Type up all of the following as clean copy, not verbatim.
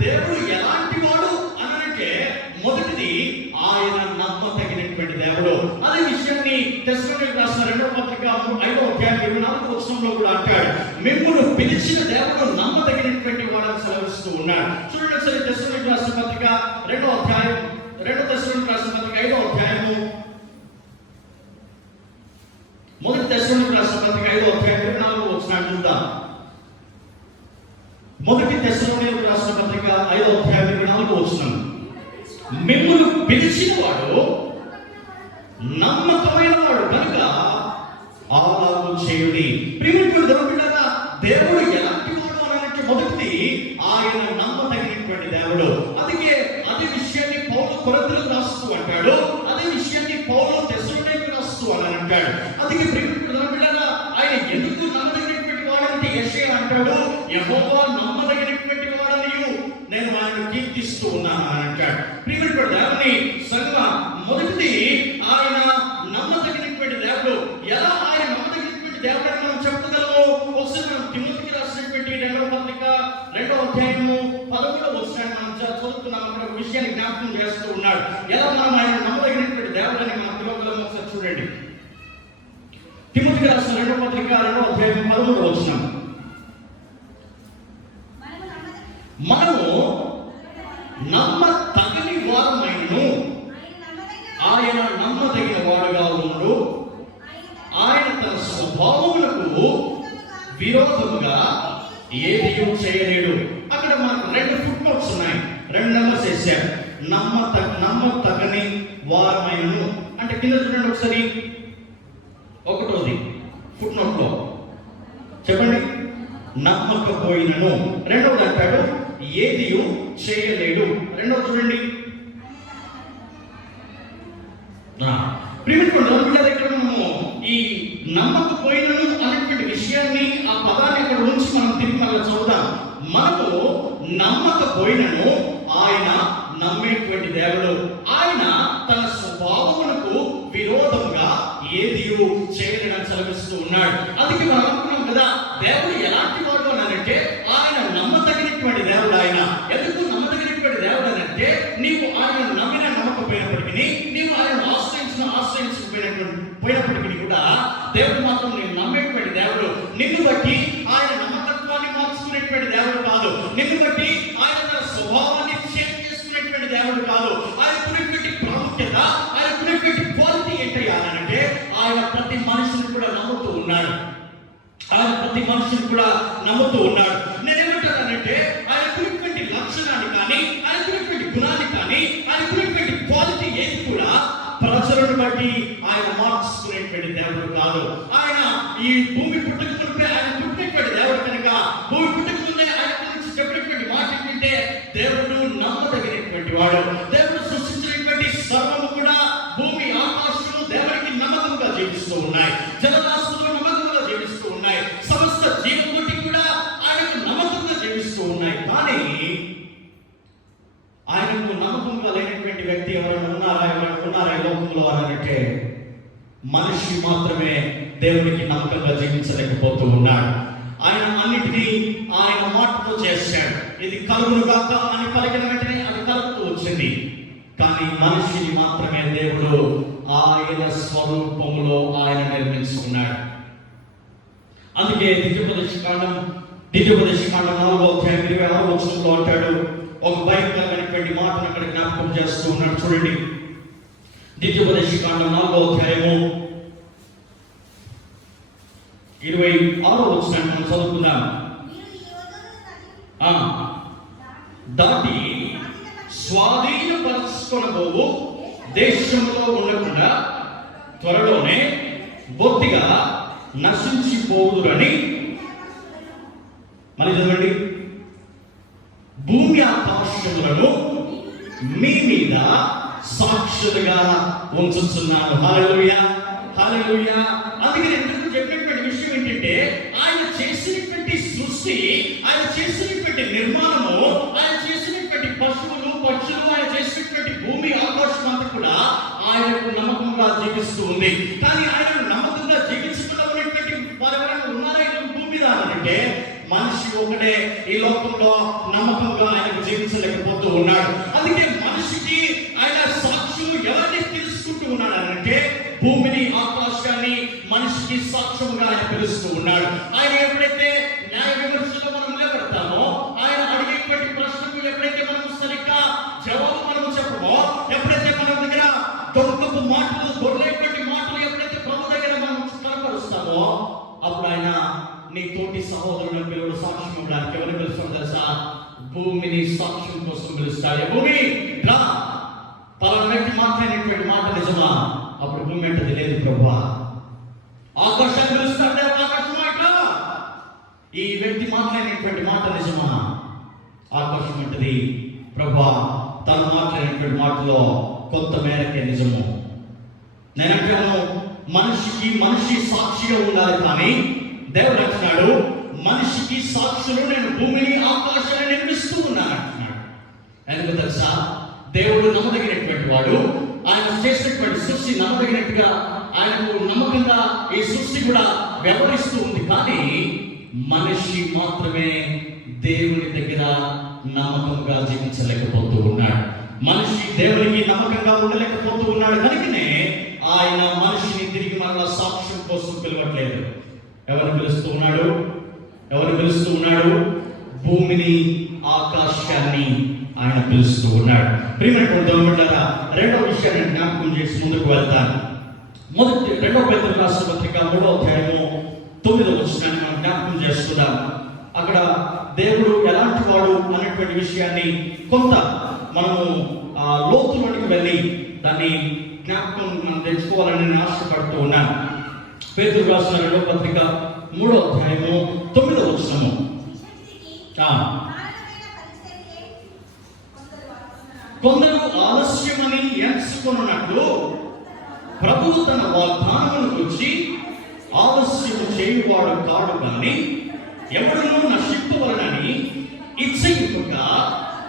దేవుడు ఎలాంటి వాడు అనంటే మొదటిది ఆయన నమ్మదగినటువంటి దేవుడు. అదే విషయాన్ని తెస్సలోనికీయులకు రాసిన 2వ పత్రిక 5వ అధ్యాయం 24వ వచనంలో కూడా అంటాడు, మిమ్మును పిలిచిన దేవుడు నమ్మదగినటువంటి వాడని సెలవిస్తూ ఉన్నాడు. చూడండి ఒకసారి తెస్సలోనికీయులకు రాసిన పత్రిక 2వ అధ్యాయం 2 తెస్సలోనికీయులకు రాసిన పత్రిక 5వ అధ్యాయము 1 తెస్సలోనికీయులకు రాసిన పత్రిక 5వ అధ్యాయం 24వ వచనాన్ని చూద్దాం. 1 తెస్సలోనికీయులకు రాసిన పత్రిక 5వ అధ్యాయం 24వ వచనం, మిమ్మును పిలిచిన వాడు నమ్మకమైన వాడు కనుక అలాగూ చేయుడి. ప్రియమైన దేవుడా, దేవుడు ఎలాంటి వాడు అనంటే మొదటిది ఆయన నమ్మదగినటువంటి దేవుడు. అదే విషయాన్ని పౌలు కొరింథీయులకు రాస్తూ అంటాడు, అదే విషయాన్ని పౌలు తెస్సలోనికీయులకు రాస్తూ అని అంటాడు. అందుకే ప్రియమైన దేవుడా, ఆయన ఎందుకు నమ్మదగినటువంటి వాడంటే యెషయా అంటాడు, యెహోవా నమ్మదగినటువంటి వాడనియు నేను ఆయనను కీర్తిస్తూ ఉన్నాను అని అంటాడు. ప్రియమైన దేవుని సంగమా, మొదటిది ఆయన నమ్మదగినటువంటి దేవుడు. ఎలా ఆయన నమ్మదగినటువంటి దేవుడు అని మనం చెప్పగలము? ఒకసారి మనం తిమోతికి రాసినటువంటి 2వ పత్రిక 2వ అధ్యాయము 11వ వచనాన్ని మనం చదువుతున్నాం. అక్కడ ఒక విషయాన్ని జ్ఞాపకం చేస్తూ ఉన్నాడు. ఎలా మనం ఆయన నమ్మదగినటువంటి దేవుడు అని మనం పిలవగలము? ఒకసారి చూడండి. తిమోతికి రాసిన 2వ పత్రిక 2వ అధ్యాయం 11వ వచనం, మనము నమ్మదగిన వారమైనను ఆయన నమ్మదగిన వాడుగా ఉండు, ఆయన తన స్వభావములకు విరోధముగా ఏది చేయలేడు. అక్కడ మనకు 2 ఫుట్ నోట్స్ ఉన్నాయి, 2 నెంబర్స్ వేసారు. నమ్మదగని వారమైనను అంటే కింద చూడండి ఒకసారి. 1వ ఫుట్ నోట్ లో చెప్పండి, నమ్మకపోయినను. 2వది అంటాడు ఏది చేయలేడు. 2వ చూడండి. ఇక్కడ మనము ఈ నమ్మకపోయినను అనేటువంటి విషయాన్ని, ఆ పదాన్ని ఇక్కడ ఉంచి మనం తిరిగి మళ్ళీ చూద్దాం. మనము నమ్మకపోయినను ఆయన నమ్మేటువంటి దేవుడు. ఆయన తన స్వభావమునకు విరోధంగా ఏది చేయలేదని సెలవిస్తూ ఉన్నాడు. అందుకే మనం అనుకున్నాం కదా, దేవుడు ఎలాంటి వాడు అని అంటే ఆయన నమ్మదగినటువంటి దేవుడు. ఆయన ఎందుకు నమ్మదగినటువంటి దేవుడు అని అంటే, నీవు ఆయన నమ్మినా నమ్మకపోయినప్పటికీ, నీవు ఆయన ఆశ్రయించకపోయినప్పటికీ కూడా దేవుడు మాత్రం నేను నమ్మేటువంటి దేవుడు. నిన్ను బట్టి ఆయన నమ్మకత్వాన్ని మార్చుకునేటువంటి దేవుడు కాదు. నిన్ను బట్టి ఆయన తన స్వభావాన్ని చేంజ్ చేసుకునేటువంటి దేవుడు కాదు. ఆయన కునేటువంటి ప్రాముఖ్యత, ఆయన కునేటువంటి క్వాలిటీ ఏంటంటే ఆయన ప్రతి మనిషిని కూడా నమ్ముతూ ఉన్నాడు. ఆయన ప్రతి మనిషిని కూడా నమ్ముతూ ఉన్నాడు. నేనేమంటానంటే ఆయన కునేటువంటి లక్షణాన్ని కానీ, ఆయన కునేటువంటి గుణాన్ని కానీ, ఆయన కునేటువంటి క్వాలిటీ ఏది కూడా ప్రజలను బట్టి ఆయన మార్చుకునేటువంటి దేవుడు కాదు. ఆయన ఈ భూమి పుట్టక ముందే ఆయన పుట్టినటువంటి దేవుడు కనుక, భూమి పుట్టక ముందే ఆయన గురించి చెప్పినటువంటి మాట ఏంటంటే దేవుడు నమ్మదగినటువంటి వాడు. దేవుడు సృష్టించినటువంటి సర్వము కూడా, భూమి ఆకాశము దేవుడికి నమ్మకంగా జీవిస్తూ ఉన్నాయి. జలరాశులు నమ్మకంగా జీవిస్తూ ఉన్నాయి. సమస్త జీవకోటి కూడా ఆయనకు నమ్మకంగా జీవిస్తూ ఉన్నాయి. కానీ ఆయనకు నమ్మకంగా లేనటువంటి వ్యక్తి ఎవరైనా ఉన్నారా ఈ లోకంలో అనంటే మనిషి మాత్రమే దేవునికి నమ్మకంగా జీవించలేకపోతూ ఉన్నాడు. ఆయన అన్నిటినీ ఆయన మాటతో చేశాడు. ఇది కలుగును గాక అని పలికిన వెంటనే అది కలుగుతూ వచ్చింది. కానీ మనిషిని మాత్రమే దేవుడు ఆయన స్వరూపములో ఆయన నిర్మించుకున్నాడు. అందుకే ద్వితీయోపదేశకాండం 4వ అధ్యాయం 26వ వచనంలో అంటాడు, ఒక భయంకరమైనటువంటి మాటను అక్కడ జ్ఞాపకం చేస్తూ ఉన్నాడు. చూడండి, ద్వితీయోపదేశకాండం 4వ అధ్యాయము 26వ వచనాన్ని మనం చదువుకుందాం. దాటి స్వాధీనపరచుకొనబోవు దేశంలో ఉండకుండా త్వరలోనే బొత్తిగా నశించిపోవుదురని. మళ్ళీ చదవండి, భూమి ఆకాశములను మీ మీద సాక్షులుగా ఉంచుతున్నాను. హల్లెలూయా, హల్లెలూయా. అందుకని ఎందుకు చెప్పినటువంటి విషయం ఏంటంటే, ఆయన చేసినటువంటి సృష్టి, ఆయన చేసినటువంటి నిర్మాణము, ఆయన చేసినటువంటి పశువులు పక్షులు, ఆయన చేసినటువంటి భూమి ఆకాశం అంతా కూడా ఆయనకు నమ్మకంగా జీవిస్తూ ఉంది. కానీ ఆయన నమ్మకంగా జీవించకుండా ఉన్నటువంటి వారు ఎవరైనా ఉన్నారా ఈ భూమి మీద అంటే మనిషి ఒకటే ఈ లోకంలో నమ్మకంగా ఆయనకు జీవించలేకపోతూ ఉన్నాడు. అందుకే మనిషికి ఆయన సాక్ష్యం ఎవరిని తెలుసుకుంటూ ఉన్నాడు అంటే భూమిని ఆకాశాన్ని మనిషికి సాక్ష్యంగా ఆయన పిలుస్తూ ఉన్నాడు. ఆయన ఎప్పుడైతే న్యాయ విమర్శలో మనం నిలబెడతామో, ఆయన అడిగేటువంటి ప్రశ్నకు ఎప్పుడైతే మనం సరిగ్గా జవాబు మనం చెప్పమో, ఎప్పుడైతే మన దగ్గర దొంగపు మాటలు దొరలేటువంటి మాటలు ఎప్పుడైతే ప్రభు దగ్గర మనం కనపరుస్తామో, అప్పుడు ఆయన నీ తోటి సహోదరులను పిలువడు సాక్ష్యం ఇవ్వడానికి ఎవరు పిలుస్తాడు తెలుసా? భూమిని సాక్ష్యం కోసం పిలుస్తాడు. భూమి రా, పలానా వ్యక్తి మాట్లాడినటువంటి మాట నిజమా? అప్పుడు భూమి అంటది లేదు ప్రభువా. ఆకాశాన్ని పిలుస్తాడు, ఆకాశం ఇట్లా ఈ వ్యక్తి మాట్లాడినటువంటి మాట నిజమా? ఆకాశం అంటది ప్రభువా తను మాట్లాడినటువంటి మాటలో కొంత మేరకే నిజము. నేనంటాను మనిషి సాక్షిగా ఉండాలి, కానీ దేవుడు అంటున్నాడు మనిషికి సాక్షులు నేను భూమిని ఆకాశాన్ని నిర్మిస్తూ ఉన్నాను అంటున్నాడు. ఎందుకు తెలుసా? దేవుడు నమ్మదగినటువంటి వాడు. ఆయన చేసినటువంటి సృష్టి నమ్మదగినట్టుగా ఆయనకు నమ్మకంగా ఈ సృష్టి కూడా వ్యవహరిస్తూ ఉంది. కానీ మనిషి మాత్రమే దేవుని దగ్గర నమ్మకంగా జీవించలేకపోతూ ఉన్నాడు. మనిషి దేవునికి నమ్మకంగా ఉండలేకపోతూ ఉన్నాడు. కనుకనే ఆయన మనిషిని తిరిగి మరలా సాక్ష్యం కోసం పిలవట్లేదు. ఎవరు పిలుస్తూ ఉన్నాడు? భూమిని ఆకాశాన్ని ఆయన పిలుస్తూ ఉన్నాడు. ప్రియమైనటువంటి దేవునిలారా, రెండవ విషయాన్ని జ్ఞాపకం చేసి ముందుకు వెళ్తాను. రెండవ పేతురు రాసిన పత్రిక 3వ అధ్యాయము 9వ వచనాన్ని మనం జ్ఞాపకం చేస్తున్నాం. అక్కడ దేవుడు ఎలాంటి వాడు అనేటువంటి విషయాన్ని కొంత మనము లోతులోనికి వెళ్ళి దాన్ని జ్ఞాపకం మనం తెచ్చుకోవాలని నేను ఆశపడుతూ ఉన్నాను. పేతురు రాసిన 2వ పత్రిక 3వ అధ్యాయము 9వ వచనము. కొందరు ఆలస్యమని ఎంచుకున్నట్లు ప్రభువు తన వాగ్దానమును గురించి ఆలస్యము చేయువాడు కాడు, కానీ ఎవడునూ నశింపవలనని ఇచ్చయుగా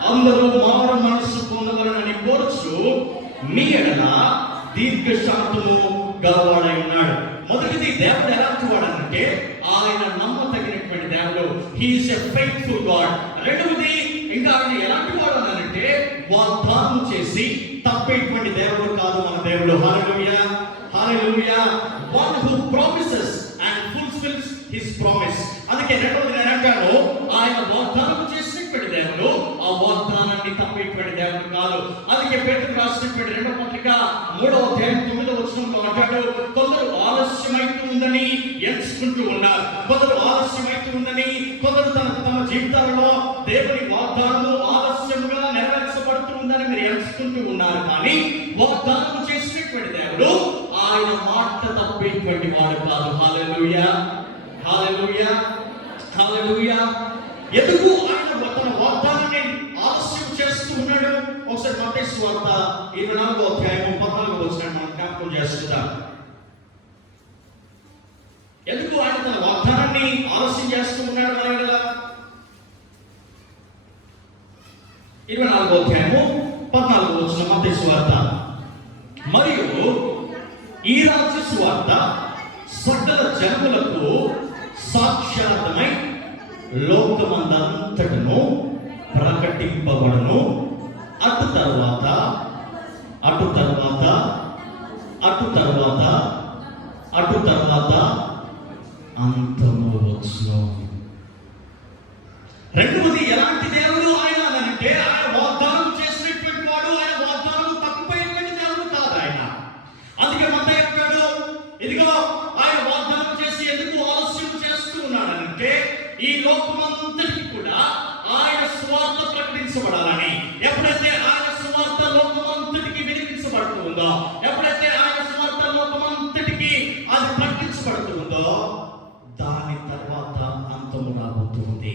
అందరూ మారు మనస్సు పొందవలనని కోరుచు మీ ఎడల దీర్ఘశాంతము గలవాడై ఉన్నాడు. మొదటిది, దేవుడు ఎలాంటి వాడనంటే ఆయన నమ్మదగినటువంటి దేవుడు. He is a faithful god. రెండవది, ఇంకా ఆయన ఎలాంటి వాడు అనంటే వాగ్దానం చేసి తప్పేటువంటి దేవుడు కాదు మన దేవుడు. Hallelujah, hallelujah. One who promises and fulfils his promise. అందుకే రెండవది నేను అంటాను, ఆయన వాగ్దానం చేసినటువంటి దేవుడు, ఆ వాగ్దానాన్ని తప్పేటువంటి దేవుడు కాదు. అందుకే పేతురు రాసినటువంటి 2వ పత్రిక 3వ అధ్యాయం 9వ వచనంలో అంటాడు, కొందరు ఆలస్యమైతుందని ఎంచుకుంటూ ఉన్నారు. కొందరు తమ జీవితాలలో దేవుని వాగ్దానము ఆలస్యముగా నెరవేర్చబడుతూ ఉందని మీరు ఎంచుకుంటూ ఉన్నారు. కానీ వాగ్దానం చేసినటువంటి దేవుడు ఆయన మాట తప్పేటువంటి వాడు కాదు. హల్లెలూయా, హల్లెలూయా, హల్లెలూయా. ఎందుకు ఆయన తన వాగ్దానాన్ని ఆలస్యం చేస్తూ ఉన్నాడు? ఒకసారి మత్తయి సువార్త 24వ అధ్యాయం 14వ వచనాన్ని మనం జ్ఞాపకం చేస్తున్నాం. ఎందుకు ఆయన తన వాగ్దానాన్ని ఆలస్యం చేస్తూ ఉన్నాడు? మన ఎడల 24వ అధ్యాయము 14వ వచనం మత్తయి సువార్త. మరియు ఈ రాజ్య సువార్త సకల జనములకు సాక్షాత్మై లోకమందంతటను ప్రకటింపబడును. అటు తర్వాత అంతము వచ్చును. రెండవది, ఎలాంటి దేవుడు ఆయన అంటే ఆయన వాగ్దానం చేసినటువంటి వాడు. ఆయన వాగ్దానం తప్పిపోయేటువంటి దేవుడు కాదు ఆయన. అందుకే మత్తయి అంటాడు, ఇదిగో ఆయన వాగ్దానం చేసి ఎందుకు ఆలస్యం చేస్తూ ఉన్నాడంటే ఈ లోకమంతటికి కూడా ఆయన సువార్త ప్రకటించబడాలని. ఎప్పుడైతే ఆయన సువార్త లోకమంతటికి వినిపించబడుతుందో, ఎప్పుడైతే ఆయన సువార్త లోకమంతటికి అది ప్రకటించబడుతుందో, దాని తర్వాత అంతము రాబోతుంది.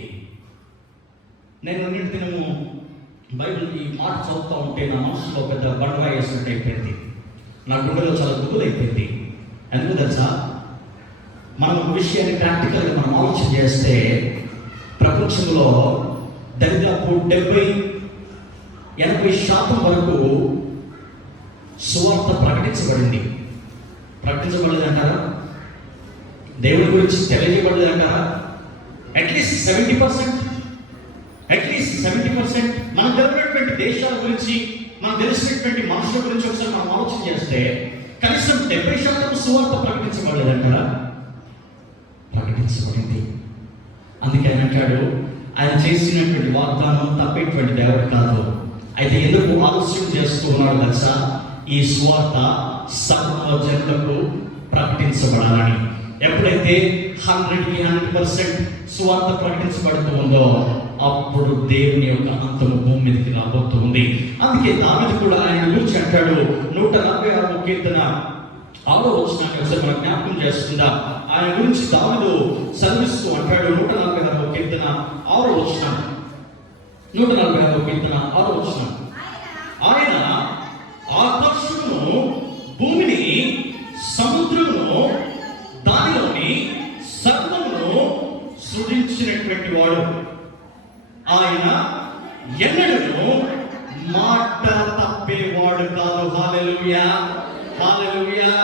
నేను నిన్న దినము బైబిల్ ఈ మాట చదువుతూ ఉంటే నా మనసులో పెద్ద బండగా వేసినట్టు అయిపోయింది. నా గుండెలో చాలా దుఃఖులైపోయింది. ఎందుకు తెలుసా? మనం ఒక విషయాన్ని ప్రాక్టికల్గా మనం ఆలోచన చేస్తే ప్రపంచంలో దాదాపు 70-80% వరకు సువార్త ప్రకటించబడలేదు అంటారా? దేవుడి గురించి తెలియజేయబడలేదు అంటారా? అట్లీస్ట్ 70% మన దేశాల గురించి, మనకు తెలిసినటువంటి మనుషుల గురించి ఒకసారి మనం ఆలోచన చేస్తే కనీసం 70% సువార్త ప్రకటించబడలేదంటారా? ప్రకటించబడింది. అందుకే ఆయన అంటాడు, ఆయన చేసినటువంటి వాగ్దానం తప్పేటువంటి దేవుడు కాదు. అయితే ఎందుకు ఆలస్యం చేస్తూ ఉన్నాడు తెలుసా? ఈ సువార్త సర్వ జనులకు ప్రకటించబడాలని. ఎప్పుడైతే 100% సువార్త ప్రకటించబడుతూ ఉందో అప్పుడు దేవుని యొక్క అంతము భూమి మీదకి రాబోతూ ఉంది. అందుకే దావీదు కూడా ఆయన గురించి అంటాడు, 146వ కీర్తన 6వ వచనాన్ని ఒకసారి మనం జ్ఞాపకం చేసుకుందాం. ఆయన గురించి దావీదు సెలవిస్తూ అంటాడు, 146వ కీర్తన 6వ వచనం. 146వ కీర్తన 6వ వచనం. ఆయన ఆకాశమును, భూమిని, సముద్రమును, దానిలోని సర్వమును సృజించినటువంటి వాడు. ఆయన ఎన్నడూ మాట తప్పేవాడు కాదు. హల్లెలూయా, హల్లెలూయా,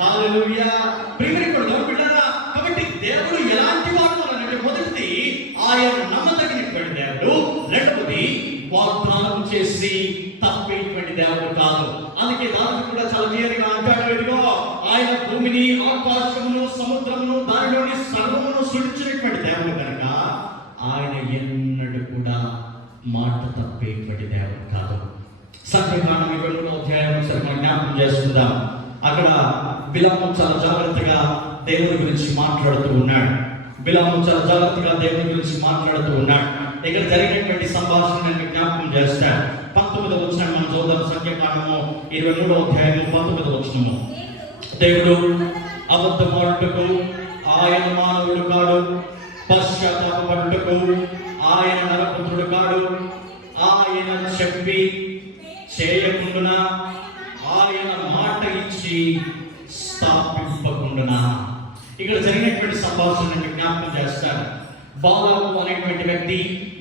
హల్లెలూయా. ప్రియమైనవారా, కాబట్టి దేవుడు ఎలాంటి వాడు అంటే, మొదటిది ఆయన నమ్మదగినటువంటి దేవుడు, రెండవది వాగ్దానం చేసి తప్పేటువంటి దేవుడు కాదు. అందుకే దావీదు కూడా చాలా క్లియర్గా అంటాడు, ఇదిగో ఆయన భూమిని, ఆకాశమును, సముద్రమును, దానిలోని సర్వమును సృష్టించినటువంటి దేవుడు కనుక ఆయన ఎన్నడూ కూడా మాట తప్పేటువంటి దేవుడు కాదు. సంఖ్యాకాండం 22వ అధ్యాయం ఒకసారి మనం జ్ఞాపకం చేసుకుందాం. అక్కడ బిలాము చాలా జాగ్రత్తగా దేవుని గురించి మాట్లాడుతూ ఉన్నాడు. ఇక్కడ జరిగినటువంటి సంభాషణ జ్ఞాపకం చేస్తాడు. 19వ వచనం మనం చూద్దాం. సంఖ్యాకాండము 23వ అధ్యాయము 19వ వచనము. దేవుడు అబద్ధమాడుటకు ఆయన మానవుడు కాడు, పశ్చాత్తాపపడుటకు ఆయన నరపుత్రుడు కాడు, ఆయన చెప్పి చేయకుండునా, ఆయన మాట ఇచ్చి స్థాపింపకుండునా. ఇక్కడ జరిగినటువంటి సంభాషణ జ్ఞాపకం చేస్తారు. బాలాకు అనేటువంటి వ్యక్తి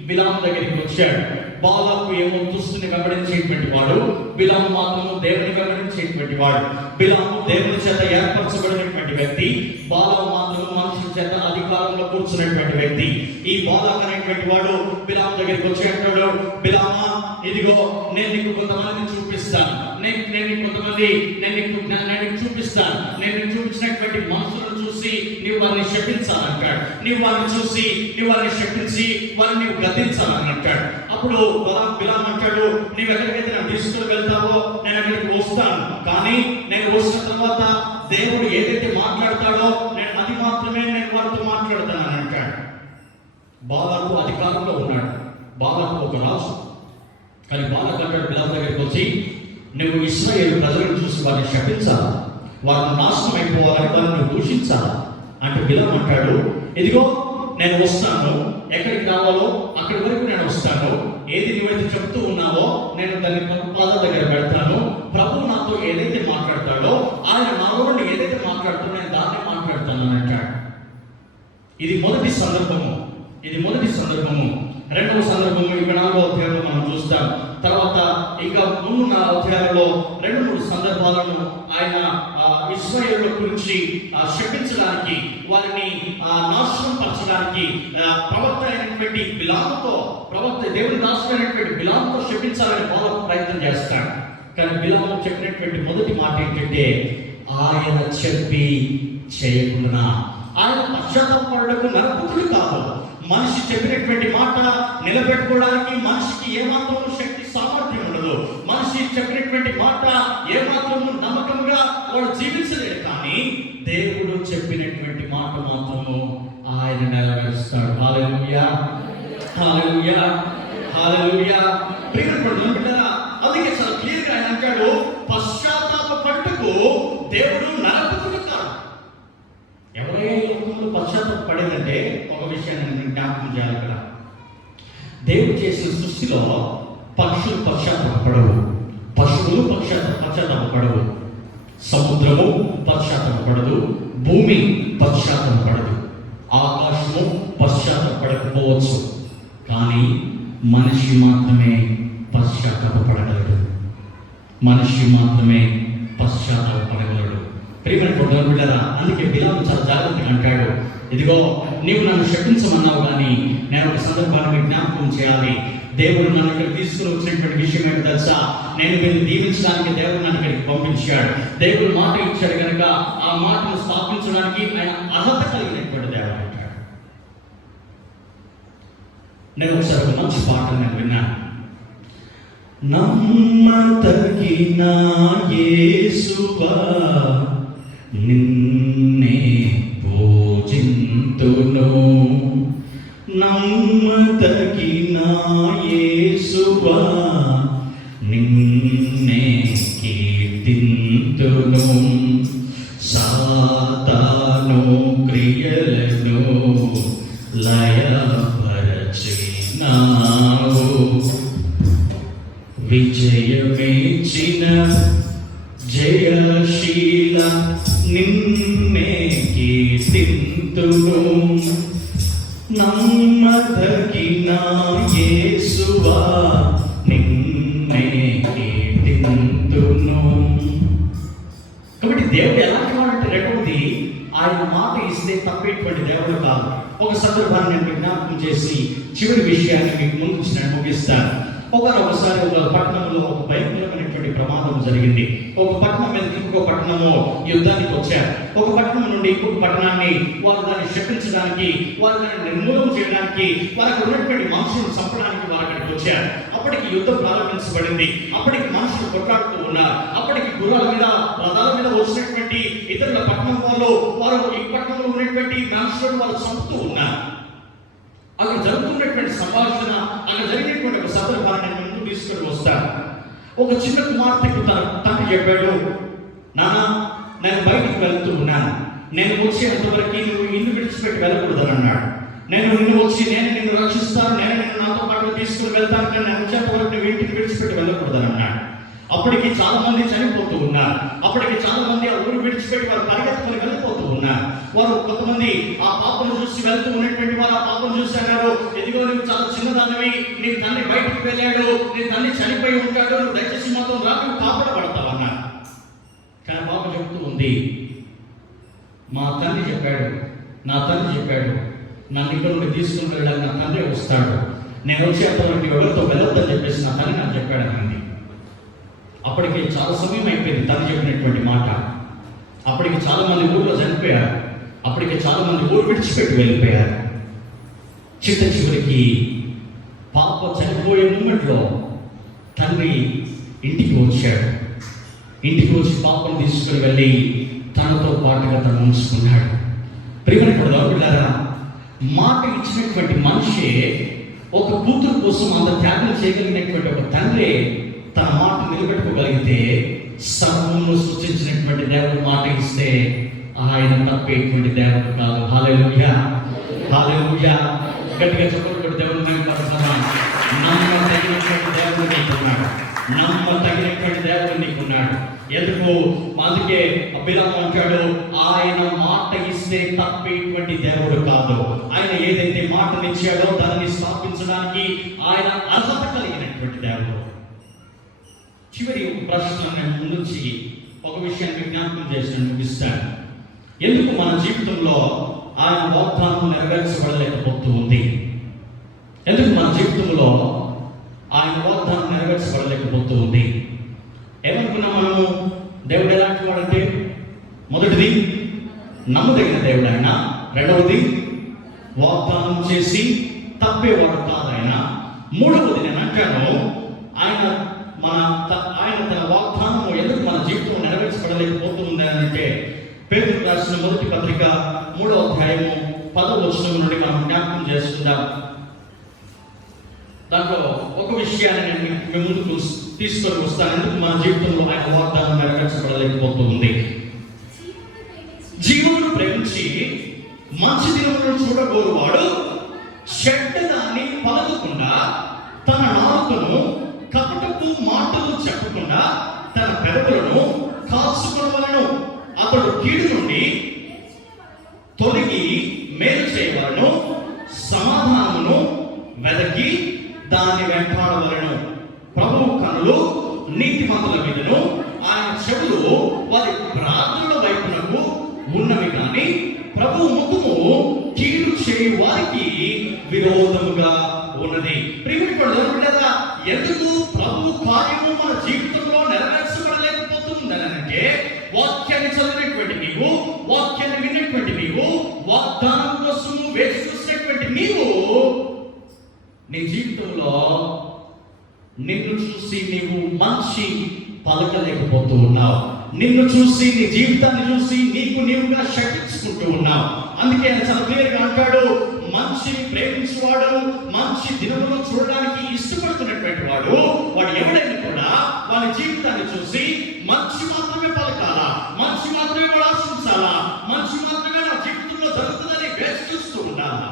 బిలాము దగ్గరికి వచ్చాడు. బాలాకు ఏమో దుస్తుని వెంబడించేటువంటి వాడు, బిలాము మాత్రము దేవుని వెంబడించేటువంటి వాడు. బిలాము దేవుని చేత ఏర్పరచబడినటువంటి వ్యక్తి, బాలాకు మాత్రము మనుషుల చేత అధికారంలో కూర్చున్నటువంటి వ్యక్తి. ఈ బాలాకు అనేటువంటి వాడు బిలాము దగ్గరికి వచ్చి అంటాడు, బిలామా, ఇదిగో నేను నీకు కొంతమందిని చూపిస్తాను, నేను చూపించినటువంటి మనుషులను చూసి నీవు వారిని శపించాలంటాడు. నీవు వారిని చూసి నీవు వారిని శపించి వారిని నీవు గతించాలని అంటాడు. అప్పుడు బిలాము అంటాడు, నీవు ఎక్కడికైతే నన్ను తీసుకుని వెళ్తావో నేను అక్కడికి వస్తాను, కానీ నేను వచ్చిన తర్వాత దేవుడు ఏదైతే మాట్లాడతాడో నేను అది మాత్రమే నేను వారితో మాట్లాడతానని అంటాడు. బాలాకు అధికారంలో ఉన్నాడు, బాలాకు ఒక రాజు. కానీ బాలాకు అంటాడు బిలాము దగ్గరికి వచ్చి, నువ్వు ఇశ్రాయేలు ప్రజలను చూసి వారిని శపించాలా, వారిని నాశనం అయిపోవాలని వారిని నువ్వు దూషించాలా అంటే బిలాము అంటాడు, ఇదిగో నేను వస్తాను, ఎక్కడికి రావాలో అక్కడి వరకు నేను వస్తాను, ఏది నువ్వైతే చెప్తూ ఉన్నావో నేను దాన్ని పాదాల దగ్గర పెడతాను, ప్రభువు నాతో ఏదైతే మాట్లాడతాడో ఆయన నాలో ఏదైతే మాట్లాడుతాడో నేను దాన్ని మాట్లాడతాను అని అంటాడు. ఇది మొదటి సందర్భము. రెండవ సందర్భము ఇక్కడ 4వ అధ్యాయంలో మనం చూస్తాం. తర్వాత ఇంకా ముందున్న అధ్యాయంలో 2-3 సందర్భాలను ఆయన ఇశ్రాయేలు గురించి శపించడానికి, వారిని నాశనం పరచడానికి ప్రవక్త అయినటువంటి బిలాముతో, దేవుని దాసుడైనటువంటి బిలాముతో శపించాలని బాలాకు ప్రయత్నం చేస్తాడు. కానీ బిలాము చెప్పినటువంటి మొదటి మాట ఏంటంటే, ఆయన చెప్పి చేయకుండా. ఆయన పశ్చాత్తాపపడుటకు నరపుత్రుడు కాదు. మనిషి చెప్పినటువంటి మాట నిలబెట్టుకోవడానికి మనిషికి ఏమాత్రం శక్తి సామర్థ్యం ఉండదు. మనిషి చెప్పినటువంటి మాట ఏమాత్రము నమ్మకంగా వాడు జీవించలేడు. కానీ దేవుడు చెప్పినటువంటి మాట మాత్రము ఆయన నెరవేరుస్తాడు. హల్లెలూయా, హల్లెలూయా, హల్లెలూయా. అందుకే చాలా క్లియర్గా ఆయన అంటాడు, పశ్చాత్తాపపడుటకు దేవుడు నరపుత్రుడు కాదు. ఎవరైనా లోకంలో పశ్చాత్తాప పడేదంటే ఒక విషయాన్ని నేను జ్ఞాపకం చేయాలి. ఇక్కడ దేవుడు చేసిన సృష్టిలో పక్షులు పశ్చాత్తాపడవు, పశువులు పశ్చాత్తాపడవు, సముద్రము పశ్చాత్తాపడదు, భూమి పశ్చాత్తాపడదు, ఆకాశము పశ్చాత్తాపడకపోవచ్చు, కానీ మనిషి మాత్రమే పశ్చాత్తాపడగలడు. ప్రియమైన, అందుకే బిలాము చాలా జాగ్రత్తగా అంటాడు, ఇదిగో నీవు నన్ను శపించమన్నావు, కానీ నేను ఒక సందర్భాన్ని జ్ఞాపకం చేయాలి. దేవుడు నన్ను ఇక్కడ తీసుకుని వచ్చినటువంటి విషయం నేను వీరిని దీవించడానికి దేవుడు నన్ను ఇక్కడికి పంపించాడు, దేవుడు మాట ఇచ్చాడు కనుక ఆ మాటను స్థాపించడానికి ఆయన అర్హత కలిగినటువంటి దేవుడు అంటాడు. నేను ఒకసారి ఒక మంచి పాటను నేను విన్నాను. నమ్మతగిన యేసువా నిన్నే పూజింతును, నమ్మతగిన యేసువా నిన్నే కీర్తింతును, సాతాను క్రియలను లయపరచినావు, విజయమిచ్చిన జయశీల నిన్నే కీర్తింతును, నమ్మదగిన యేసువా నిన్నే కీర్తింతును. కాబట్టి దేవుడు ఎలాంటి వాడంటే, రెండవది ఆయన మాట ఇస్తే తప్పేటువంటి దేవుడు కాదు. ఒక సందర్భాన్ని నేను జ్ఞాపకం చేసి చివరి విషయాన్ని మీకు ముందు నేను ముగిస్తాను. ఒకసారి ఒక పట్టణంలో ఒక భయంకరమైనటువంటి ప్రమాదం జరిగింది. ఒక పట్టణం మీద ఇంకొక పట్టణము యుద్ధానికి వచ్చారు. ఒక పట్టణం నుండి ఇంకొక పట్టణాన్ని వారు దాన్ని శపించడానికి, వారు దాన్ని నిర్మూలన చేయడానికి, వారికి ఉన్నటువంటి మనుషులను చంపడానికి వారు అక్కడికి వచ్చారు. అప్పటికి యుద్ధం ప్రారంభించబడింది. అప్పటికి మనుషులు కొట్లాడుతూ ఉన్నారు. అప్పటికి గుర్రాల మీద, రథాల మీద వచ్చినటువంటి ఇతరుల పట్టణం వాళ్ళు వారు ఈ పట్టణంలో ఉన్నటువంటి మనుషులను వారు చంపుతూ ఉన్నారు. అక్కడ జరుగుతున్నటువంటి సంభాషణ, అక్కడ జరిగినటువంటి ఒక సందర్భాన్ని నేను ముందు తీసుకొని వస్తాను. ఒక చిన్న కుమార్తెకు తన తండ్రి చెప్పాడు, నాన్న నేను బయటికి వెళ్తూ ఉన్నాను, నేను వచ్చేంత వరకు నువ్వు ఇల్లు విడిచిపెట్టి వెళ్ళకూడదని అన్నాడు. నేను నిన్ను రక్షిస్తాను, నేను నిన్ను నాతో పాటు తీసుకుని వెళ్తాను, కానీ నేను వచ్చేంత వరకు నువ్వు ఇంటిని విడిచిపెట్టి వెళ్ళకూడదని అన్నాడు. అప్పటికి చాలా మంది చనిపోతూ ఉన్నారు. అప్పటికి చాలా మంది ఆ ఊరు విడిచిపెట్టి వారు పరిగెత్తుకొని వెళ్ళిపోతూ ఉన్నారు. వారు కొంతమంది ఆ పాపను చూసి వెళ్తూ ఉన్నటువంటి వారు ఆ పాపను చూసి అన్నారు, ఎదిగో నువ్వు చాలా చిన్నదానివి, నీ తండ్రి బయటికి వెళ్ళాడు, నీ తండ్రి చనిపోయి ఉంటాడు, నువ్వు దయచేసి మాతో రా, నువ్వు కాపాడబడతావు అన్నారు. కానీ పాప చెప్తూ ఉంది, నా తండ్రి చెప్పాడు నన్ను ఇక్కడ నుండి తీసుకుని వెళ్ళాలి, నా తండ్రి వస్తాడు, నేను వచ్చేంతవరకు ఎవరితో వెళ్ళొద్దని చెప్పేసి నా తండ్రి నాకు చెప్పాడు అంది. అప్పటికి చాలా సమయం అయిపోయింది తను చెప్పినటువంటి మాట. అప్పటికి చాలా మంది ఊళ్ళో చనిపోయారు. అప్పటికి చాలా మంది ఊరు విడిచిపెట్టి వెళ్ళిపోయారు. చివరికి పాప చనిపోయే మూమెంట్లో తండ్రి ఇంటికి వచ్చాడు. ఇంటికి వచ్చి పాపను తీసుకుని వెళ్ళి తనతో పాటుగా తను ఉంచుకున్నాడు. ప్రియమైనటువంటి దేవులారా, మాట ఇచ్చినటువంటి మనిషి ఒక కూతురు కోసం అంత త్యాగం చేయగలిగినటువంటి ఒక తండ్రి తన మాట నిలబెట్టుకోగలిగితే, సర్వమును సృష్టించినటువంటి దేవుడు మాట ఇస్తే ఆయన తప్పేటువంటి దేవుడు కాదు. హల్లెలూయా, హల్లెలూయా. గట్టిగా చెప్పబడి దేవుడు మహిమపరచాలి. నమ్మదగినటువంటి దేవుడు నీకున్నాడు, నమ్మదగినటువంటి దేవుడు నీకున్నాడు. ఎందుకు అందుకే అభిరామ అంటాడు, ఆయన మాట ఇస్తే తప్పేటువంటి దేవుడు కాదు. ఆయన ఏదైతే మాటనిచ్చాడో దానిని స్థాపించడానికి ఆయన అర్హత కలిగినటువంటి దేవుడు. చివరి ఒక ప్రశ్న నేను ముందుంచి ఒక విషయాన్ని జ్ఞాపకం చేసి ముగిస్తాను. ఎందుకు మన జీవితంలో ఆయన వాగ్దానం నెరవేర్చబడలేకపోతూ ఉంది? ఎందుకు మన జీవితంలో ఆయన వాగ్దానం నెరవేర్చబడలేకపోతూ ఉంది? ఏమనుకున్నాం మనము? దేవుడు ఎలాంటి వాడంటే, మొదటిది నమ్మదగిన దేవుడు ఆయన, రెండవది వాగ్దానం చేసి తప్పేవాడు కాదు ఆయన, మూడవది నేను అంటాను ఆయన తన వాగ్దానము ఎందుకు మన జీవితంలో నెరవేర్చబడలేకపోతుంది అని అంటే, పేతురు రాసిన మొదటి పత్రిక 3వ అధ్యాయము 10వ వచనం నుండి మనం జ్ఞాపకం చేసుకుందాం. దాంట్లో ఒక విషయాన్ని నేను మీ ముందుకు తీసుకొని వస్తాను. ఎందుకు మన జీవితంలో ఆయన వాగ్దానం నెరవేర్చబడలేకపోతుంది? జీవమును ప్రేమించి మంచి దినములను చూడగోరువాడు చెడ్డదాన్ని పలకకుండా, తన నాలుకను కపటపు మాటలు చెప్పకుండా తన పెదవులను కాచుకొనవలెను. అతడు కీడు నుండి తొలగి మేలు చేయవలెను, సమాధానమును వెదకి దాన్ని వెంటాడవలెను. ప్రభువు కనులు నీతిమంతుల మీదను, ఆయన చెవులు వారి ప్రార్థనల వైపునకు ఉన్నవి కానీ ప్రభువు ముఖము కీడు చేయు వారికి విరోధముగా ఉన్నది. ప్రియమైన ఎందుకు ప్రభు తలంపు కార్యము మన జీవితంలో నెరవేర్చబడలేకపోతుందని అంటే, వాక్యాన్ని చదివినటువంటి నీవు, వాక్యాన్ని విన్నటువంటి నీవు, వాగ్దానం కోసము వేచి చూసినటువంటి నీవు, నీ జీవితంలో నిన్ను చూసి నీవు మంచి పలకలేకపోతూ ఉన్నావు. నిన్ను చూసి, నీ జీవితాన్ని చూసి నీకు నీవుగా శపించుకుంటూ ఉన్నావు. అందుకే ఆయన చాలా క్లియర్గా అంటాడు, మనిషిని ప్రేమించేవాడు, మంచి దినమును చూడడానికి ఇష్టపడుతున్నటువంటి వాడు ఎవడైనా కూడా వాళ్ళ జీవితాన్ని చూసి మంచి మాత్రమే పలకాలా, మంచి మాత్రమే కూడా ఆశించాలా, మంచి మాత్రమే నా జీవితంలో జరుగుతుందని వేచి చూస్తూ ఉండాలా.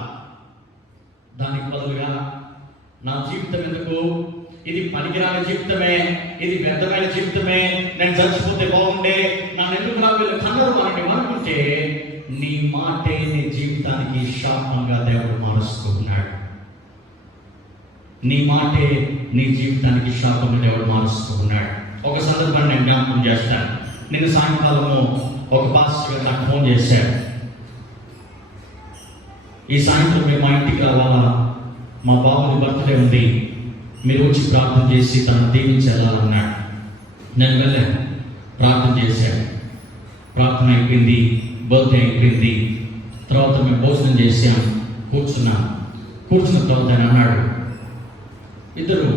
దానికి బదులుగా నా జీవితం ఎందుకు, ఇది పనికిరాని జీవితమే, ఇది వ్యర్థమైన జీవితమే, నేను చచ్చిపోతే బాగుండే, నన్ను ఎందుకు నా వీళ్ళు కన్నరు అని అనుకుంటే, నీ మాటే నీ జీవితానికి శాపంగా దేవుడు మారుస్తూ ఉన్నాడు. నీ మాటే నీ జీవితానికి శాపంగా దేవుడు మారుస్తూ ఉన్నాడు. ఒక సందర్భాన్ని నేను జ్ఞాపకం చేస్తాను. నిన్న సాయంకాలము ఒక పాస్టర్ నాకు ఫోన్ చేశాడు. ఈ సాయంత్రం మేము మా ఇంటికి రావాలా, మా బాబుని బర్త్డే ఉంది, మీరు వచ్చి ప్రార్థన చేసి తనను దీవించి వెళ్ళాలన్నాడు. నేను వెళ్ళాను, ప్రార్థన చేశాను. ప్రార్థన అయిపోయింది, బర్త్డే అయిపోయింది. తర్వాత మేము భోజనం చేసాం, కూర్చున్న తర్వాత ఆయన అన్నాడు, ఇద్దరు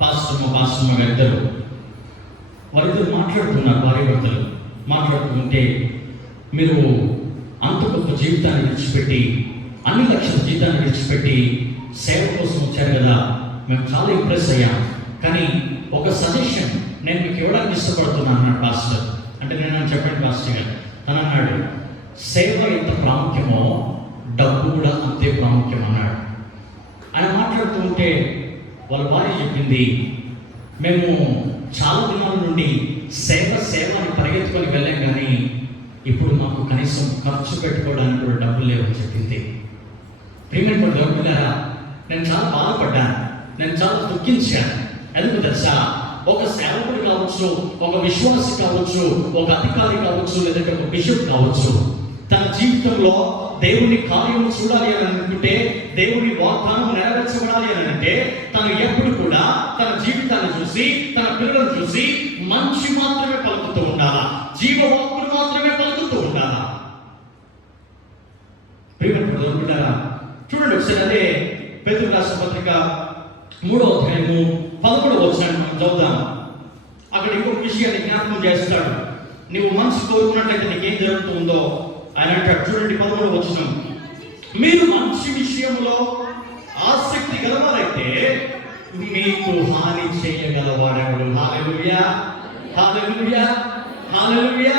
పాస్టమ్మ గారు ఇద్దరు వారిద్దరు మాట్లాడుతున్నారు, భార్య భర్తలు మాట్లాడుతుంటే, మీరు అంత గొప్ప జీవితాన్ని విడిచిపెట్టి, అన్ని లక్షల జీవితాన్ని విడిచిపెట్టి సేవ కోసం వచ్చారు కదా, మేము చాలా ఇంప్రెస్ అయ్యాం. కానీ ఒక సజెషన్ నేను మీకు ఇవ్వడానికి ఇష్టపడుతున్నాను అన్నాడు పాస్టర్. అంటే నేను చెప్పండి పాస్టర్ గారు, అని అన్నాడు, సేవ ఎంత ప్రాముఖ్యమో డబ్బు కూడా అంతే ప్రాముఖ్యం అన్నాడు. ఆయన మాట్లాడుతూ ఉంటే వాళ్ళ భార్య చెప్పింది, మేము చాలా దినాల నుండి సేవ అని పరిగెత్తుకొని వెళ్ళాం, కానీ ఇప్పుడు మాకు కనీసం ఖర్చు పెట్టుకోవడానికి కూడా డబ్బులు లేవని చెప్పింది. ప్రియమైన దేవులారా, నేను చాలా బాధపడ్డాను, నేను చాలా దుఃఖించాను. ఎందుకు తెలుసా, ఒక సేవకుడు కావచ్చు, ఒక విశ్వాసి కావచ్చు, ఒక అధికారి కావచ్చు, లేదంటే ఒక బిషప్ కావచ్చు, తన జీవితంలో దేవుని కార్యము చూడాలి అని అనుకుంటే, దేవుని వాగ్దానం నెరవేర్చబడాలి అని అంటే, తను ఎప్పుడు కూడా తన జీవితాన్ని చూసి, తన పిల్లలను చూసి మంచి మాత్రమే పలుకుతూ ఉండాలా, జీవవాక్కులు మాత్రమే పలుకుతూ ఉండాలా. చూడండి ఒకసారి, అదే పేతురు రాసిన పత్రిక 3వ అధ్యాయము 11వ వచనాన్ని మనం చదువుదాం. అక్కడ ఇంకొక విషయాన్ని జ్ఞాపకం చేస్తాడు. నువ్వు మనసు కోరుకున్నట్లయితే నీకేం జరుగుతుందో ఆయన అంటాడు. చూడండి 11వ వచనం, మీరు మంచి విషయంలో ఆసక్తి గలవారైతే మీకు హాని చేయగలవాడెవడు. హల్లెలూయా, హల్లెలూయా, హల్లెలూయా.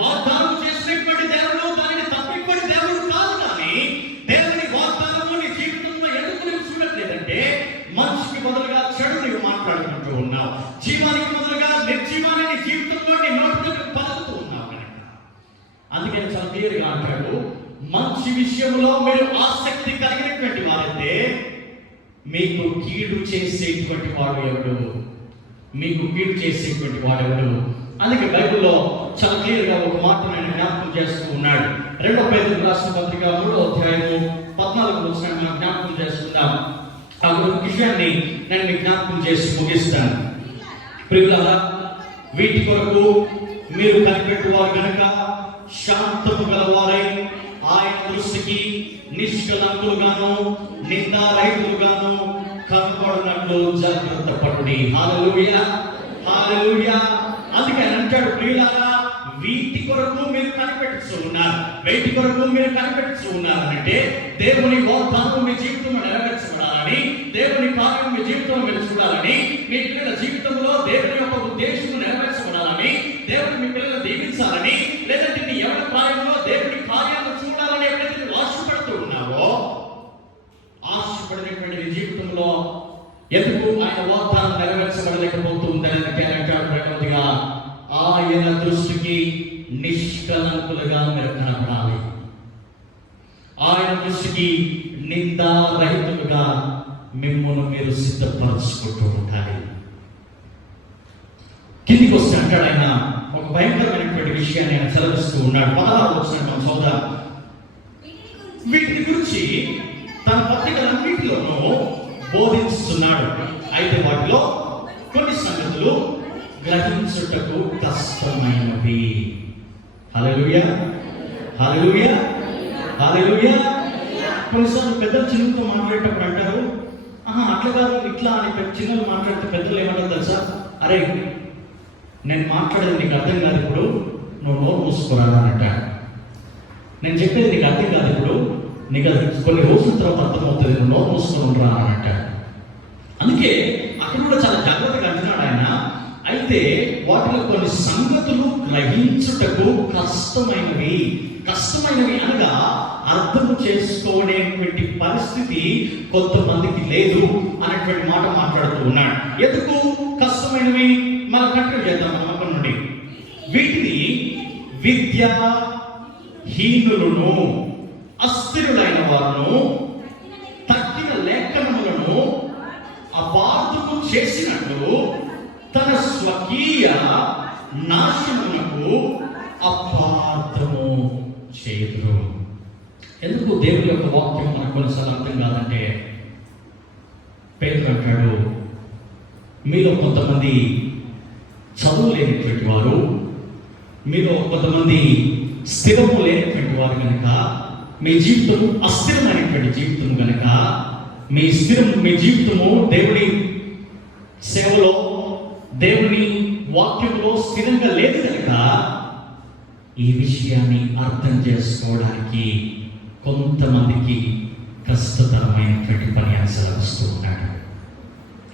వాగ్దానం చేసినటువంటి దేవుడు దానిని తప్పిపడి దేవుడు కాదు. కానీ దేవుని వాగ్దానము నీ జీవితంలో ఎందుకు నువ్వు చూడట్లేదంటే, మనిషికి బదులుగా చెడు నువ్వు మాట్లాడుకుంటూ ఉన్నావు, జీవానికి బదులుగా నిర్జీవాన్ని నీ జీవితంలో నీ నోటితో పలుకుతూ ఉన్నావు కనుక. అందుకని చాలా క్లియర్గా అంటాడు, మంచి విషయంలో మీరు ఆసక్తి కలిగినటువంటి వారైతే మీకు కీడు చేసేటువంటి వాడు ఎవడు, మీకు కీడు చేసేటువంటి వాడు ఎవడు. అందుకే బైబిల్లో చాలా క్లియర్గా ఒక మాట నేను జ్ఞాపకం చేస్తూ ఉన్నాడు. 2వ పేతురు రాసిన పత్రిక 3వ అధ్యాయము 14వ వచనాన్ని మనం జ్ఞాపకం చేసుకుందాం. ఆ విషయాన్ని నేను మీకు జ్ఞాపకం చేసి ముగిస్తాను. ప్రియులారా, వీటి కొరకు మీరు కనిపెట్టువారు కనుక శాంతము గలవారై ఆయన దృష్టికి నిష్కలంకులుగాను నిందారహితులుగాను కనబడినట్లు జాగ్రత్త పడుడి. హల్లెలూయా, హల్లెలూయా. అందుకే అంటాడు, ప్రియులారా, వీటి కొరకు మీరు కనిపెట్టుతూ ఉన్నారు, వీటి కొరకు మీరు కనిపెట్టుతూ ఉన్నారంటే దేవుని వాగ్దానం మీ జీవితంలో నెరవేర్చబడాలని, దేవుని కార్యం మీ జీవితంలో మీరు చూడాలని, మీ పిల్లల జీవితంలో దేవుని యొక్క ఉద్దేశం నెరవేర్చబడాలని, దేవుడు మీ పిల్లలు దీవించాలని, లేదంటే నీ ఎవరి కార్యంలో దేవుని కార్యాలను చూడాలని ఎప్పుడైతే నువ్వు ఆశపడుతూ ఉన్నావో, ఆశపడినటువంటి నీ జీవితంలో ఎందుకు ఆయన వాగ్దానం నెరవేర్చబడలేకపోతుందని అంటాడు. రెండవదిగా, ఆయన దృష్టికి నిష్కలంకులుగా మీరు కనపడాలి, ఆయన దృష్టికి నిందారహితులుగా మిమ్మల్ని మీరు సిద్ధపరచుకుంటూ ఉండాలి. కిందికి వస్తే అంటాడు ఆయన ఒక భయంకరమైనటువంటి విషయాన్ని ఆయన సెలవిస్తూ ఉన్నాడు. 16వ వచనం మనం చదువుదాం. వీటిని గురించి తన పత్రికలన్నింటిలోనూ బోధిస్తున్నాడు. అయితే వాటిలో గ్రహించుటకు కష్టమైనవి. హల్లెలూయా, హల్లెలూయా, హల్లెలూయా. కొన్నిసార్లు పెద్దలు చిన్నతో మాట్లాడేటప్పుడు అంటారు, అట్లా కాదు ఇట్లా అని చిన్నలు మాట్లాడితే పెద్దలు ఏమంటారు తెలుసా? అరే నేను మాట్లాడేది నీకు అర్థం కాదు, ఇప్పుడు నువ్వు నోరు మూసుకోరా అని అంటాడు. నేను చెప్పేది నీకు అర్థం కాదు, ఇప్పుడు నీకు అది కొన్ని రోజుల తర్వాత అర్థమవుతుంది, నువ్వు నోరు మూసుకొని రా అని అంటాడు. అందుకే అక్కడ కూడా చాలా జాగ్రత్తగా అంటున్నాడు ఆయన. అయితే వాటిలో కొన్ని సంగతులు గ్రహించుటకు కష్టమైనవి. కష్టమైనవి అనగా అర్థం చేసుకోవడానికి పరిస్థితి కొంతమందికి లేదు అనేటువంటి మాట మాట్లాడుతూ ఉన్నాడు. ఎందుకు కష్టమైనవి? మనం కంటిన్యూ చేద్దాం నమ్మకం నుండి. వీటిని విద్యాహీనులను, అస్థిరులైన వారును, తక్కిన లేఖనములను అపార్థము చేసినట్లు తన స్వకీయ నాశనమునకు అపార్థము చేయుదురు. ఎందుకు దేవుని యొక్క వాక్యం మనకు కొన్నిసార్లు అర్థం కాదంటే, పేతురు అంటాడు, మీలో కొంతమంది చదువు లేనటువంటి వారు, మీలో కొంతమంది స్థిరము లేనటువంటి వారు కనుక, మీ జీవితం అస్థిరమైనటువంటి జీవితం కనుక, మీ జీవితము దేవుని సేవలో, దేవుని వాక్యంలో స్థిరంగా లేదు కనుక ఈ విషయాన్ని అర్థం చేసుకోవడానికి కొంతమందికి కష్టతరమైనటువంటి పని అనుసరిస్తూ ఉన్నాడు.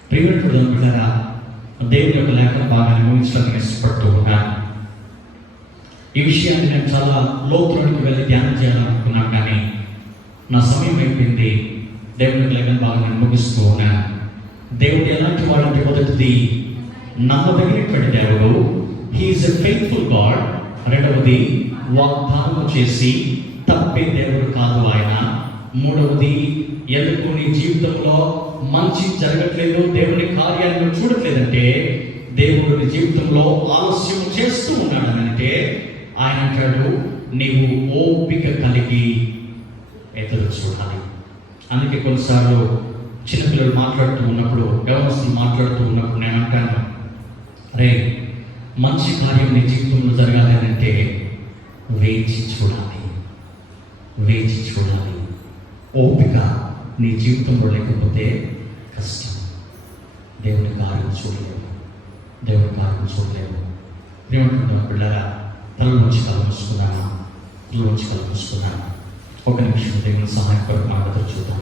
ప్రియమైనటువంటి బిడ్డలారా, దేవుని యొక్క లేఖన భాగాన్ని ముగించడానికి ఇష్టపడుతూ ఉన్నాను. ఈ విషయాన్ని నేను చాలా లోతులోనికి వెళ్ళి ధ్యానం చేయాలనుకున్నాను, కానీ నా సమయం అయిపోయింది. దేవుని యొక్క లేఖన భాగాన్ని ముగిస్తూ ఉన్నాను. దేవుడు ఎలాంటి వాడంటే, మొదటిది నమ్మదగినటువంటి దేవుడు, హీఈస్ ఎ ఫెయిత్ఫుల్ గాడ్. రెండవది వాగ్దానం చేసి తప్పే దేవుడు కాదు ఆయన. మూడవది, ఎందుకు నీ జీవితంలో మంచి జరగట్లేదు, దేవుని కార్యాలను చూడట్లేదంటే, దేవుడు నీ జీవితంలో ఆలస్యం చేస్తూ ఉన్నాడనంటే ఆయన అంటాడు, నీవు ఓపిక కలిగి ఎదురు చూడాలి. అందుకే కొన్నిసార్లు చిన్నపిల్లలు మాట్లాడుతూ ఉన్నప్పుడు, యవనస్తులు మాట్లాడుతూ ఉన్నప్పుడు నేను అంటాను, రే మంచి కార్యం నీ జీవితంలో జరగాలి అంటే వేచి చూడాలి, వేచి చూడాలి. ఓపిక నీ జీవితంలో లేకపోతే కష్టం. దేవుని కార్యం చూడలేము, దేవుని కార్యం చూడలేము. ఏమంటున్నాం పిల్లరా? తలలోంచి కళ్ళు మూసుకున్నాను, తలలోంచి కళ్ళు మూసుకున్నాను. ఒక నిమిషం దేవుని సహాయం కొరకు మాట్లాడుతూ చూద్దాం.